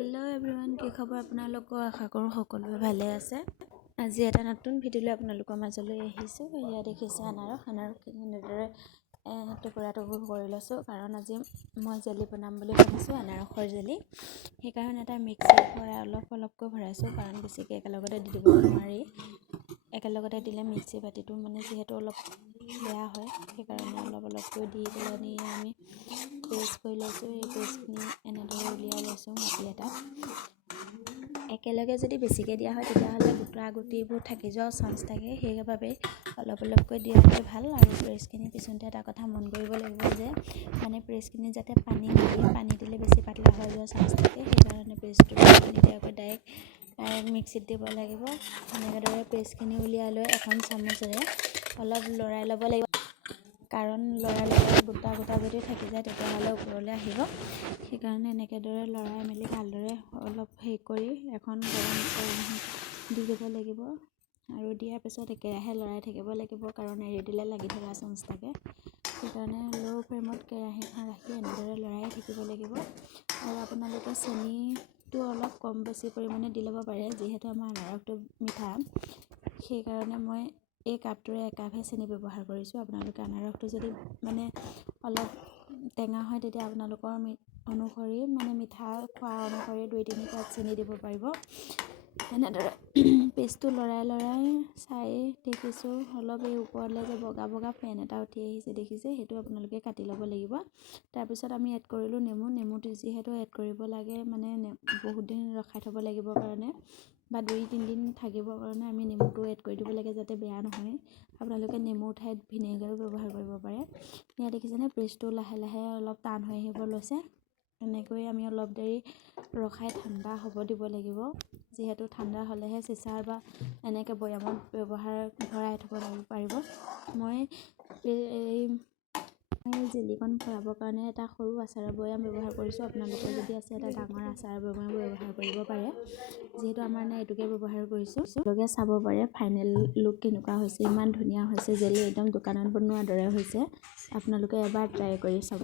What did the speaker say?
Hello' everyone, কি খবৰ আপোনালোকৰ? আশা কৰোঁ সকলোৱে ভালে আছে। আজি এটা নতুন ভিডিঅ' লৈ আপোনালোকৰ মাজলৈ আহিছোঁ। এয়া দেখিছে আনাৰসখিনি এনেদৰে টুকুৰা কৰি লৈছোঁ, কাৰণ আজি মই জেলি বনাম বুলি ভাবিছোঁ, আনাৰসৰ জেলি। সেইকাৰণে এটা মিক্সিত ভৰাই অলপকৈ ভৰাইছোঁ, কাৰণ বেছিকৈ একেলগতে দি দিব নোৱাৰি। একেলগতে দিলে মিক্সি বাতিটো যিহেতু অলপ বেয়া হয়, সেইকাৰণে অলপকৈ দি পেলাই আমি পেষ্ট কৰি লৈছোঁ। এই পেষ্টখিনি এনেদৰে উলিয়াই লৈছোঁ মাটি এটাত। একেলগে যদি বেছিকৈ দিয়া হয় তেতিয়াহ'লে গুটিবোৰ থাকি যোৱাৰ চান্স থাকে, সেইবাবে অলপকৈ দিয়াটোৱে ভাল। আৰু পেষ্টখিনি পিছতে এটা কথা মন কৰিব লাগিব যে পেষ্টখিনি যাতে পানী নিদিয়ে, পানী দিলে বেছি পাতলা হৈ যোৱাৰ চান্স থাকে। সেইকাৰণে পেষ্টটো নিদিয়াকৈ ডাইৰেক্ট মিক্সিত দিব লাগিব। এনেদৰে পেষ্টখিনি উলিয়াই লৈ এখন চামুচেৰে অলপ লৰাই ল'ব লাগিব, কাৰণ লৰাই গোটা যদি থাকি যায় তেতিয়াহ'লে ওপৰলৈ আহিব। সেইকাৰণে এনেকেদৰে লৰাই মেলি ভালদৰে অলপ কৰি এখন গৰম দি দিব লাগিব। আৰু দিয়াৰ পিছত একেৰাহে লৰাই থাকিব লাগিব, কাৰণ এৰি দিলে লাগি ধৰা চান্স থাকে। সেইকাৰণে ল' ফ্লেমত কেৰাহীখন ৰাখি এনেদৰে লৰাই থাকিব লাগিব। আৰু আপোনালোকে চেনিটো অলপ কম বেছি পৰিমাণে দি ল'ব পাৰে, যিহেতু আমাৰ আনাৰসটো মিঠা। সেইকাৰণে মই এই কাপটোৰে একাপহে চেনি ব্যৱহাৰ কৰিছোঁ। আপোনালোকে আনাৰসটো যদি অলপ টেঙা হয় তেতিয়া আপোনালোকৰ অনুসৰি মিঠা খোৱা অনুসৰি 2-3 কাপ চেনি দিব পাৰিব। এনেদৰে পেষ্টটো লৰাই চাই দেখিছোঁ অলপ এই ওপৰলৈ যে বগা ফেন এটা উঠি আহিছে, দেখিছে? সেইটো আপোনালোকে কাটি ল'ব লাগিব। তাৰপিছত আমি এড কৰিলোঁ নেমুটো যিহেতু এড কৰিব লাগে, বহুত দিন ৰখাই থ'ব লাগিব কাৰণে, বা 2-3 দিন থাকিবৰ কাৰণে আমি নেমুটো এড কৰি দিব লাগে, যাতে বেয়া নহয়। আপোনালোকে নেমুৰ ঠাইত ভিনেগাৰো ব্যৱহাৰ কৰিব পাৰে। ইয়াত দেখিছেনে পেষ্টটো লাহে লাহে অলপ টান হৈ আহিব লৈছে। এনেকৈ আমি অলপ দেৰি ৰখাই ঠাণ্ডা হ'ব দিব লাগিব, যিহেতু ঠাণ্ডা হ'লেহে চিচাৰ বা এনেকৈ বৈয়ামত ভৰাই থ'ব পাৰিব। মই এই জেলিকণ ভৰাবৰ কাৰণে এটা সৰু আচাৰৰ বৈয়াম ব্যৱহাৰ কৰিছোঁ। আপোনালোকৰ যদি আছে এটা ডাঙৰ আচাৰৰ বৈয়াম ব্যৱহাৰ কৰিব পাৰে, যিহেতু আমাৰ এইটোকে ব্যৱহাৰ কৰিছোঁ। আপোনালোকে চাব পাৰে ফাইনেল লুক কেনেকুৱা হৈছে, ইমান ধুনীয়া হৈছে জেলি, একদম দোকানত বনোৱাৰ দৰে হৈছে। আপোনালোকে এবাৰ ট্ৰাই কৰি চাব।